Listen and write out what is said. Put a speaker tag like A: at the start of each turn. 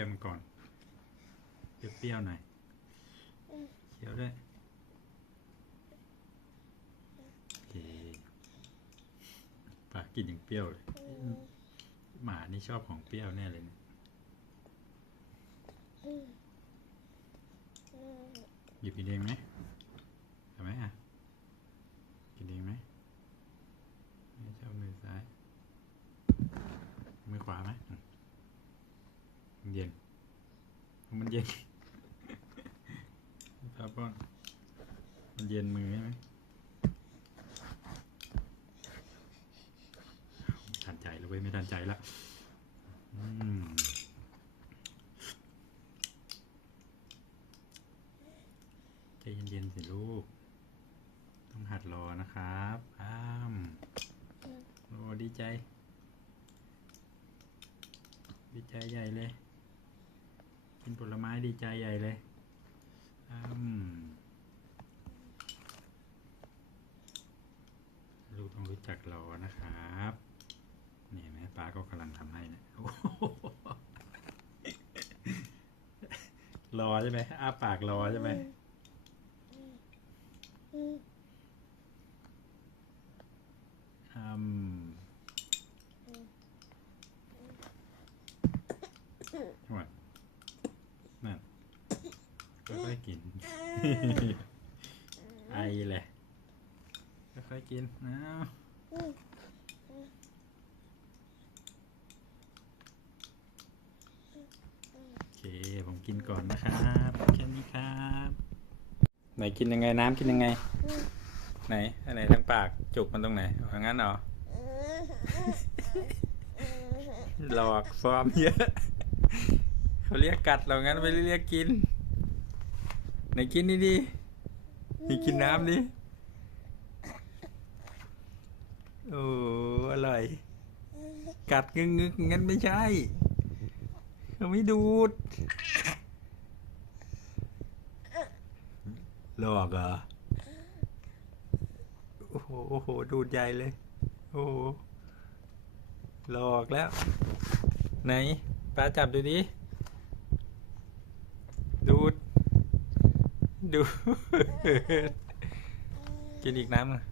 A: ก้วมังกรเปรี้ยวๆหน่อยเคี้ยวด้วยโอเคปากกินอย่างเปรี้ยวเลยหมานี่ชอบของเปรี้ยวแน่เลยนี่ยหยิบกินเองไหมทำไหมอะกินเองไหมไม่ชอบมือซ้าย มือขวาไหมอืมมัน เย็น มันเย็นครับพ่อมันเย็นมือใช่ไหมทันใจแล้วเว้ยไม่ทันใจละใจเย็นๆสิลูก ต้องหัดรอนะครับอ้ามโอ้ดีใจ ดีใจใหญ่เลย กินผลไม้ดีใจใหญ่เลยอ้ามลูกต้องรู้จักรอนะครับนี่เห็นไหมป้าก็กำลังทำให้นะโอ้โหรอใช่ไหมอ้าปากรอใช่ไหมอืมจังหวะนั่น ค่อยๆกิน ไอเลยค่อยๆกินนะโอเค ผมกินก่อนนะครับแค่นี้ครับ ไหนกินยังไงน้ำกินยังไง ไหนอันไหนทั้งปากจุกมันตรงไหนเอางั้นเหรอหลอกฟอร์มเยอะ เขาเรียกกัดเรางั้นไม่ได้เรียกกิน ไหนกินนี่ดินี่กินน้ำดิโอ้อร่อย กัดงึกงึกงั้นไม่ใช่เขาไม่ดูดหลอกเหรอโอ้โหโอ้โห ดูดใหญ่เลย โอ้โหหลอกแล้ว ไหนป้าจับดูดิ ดูด ดู กินอีกน้ำอะ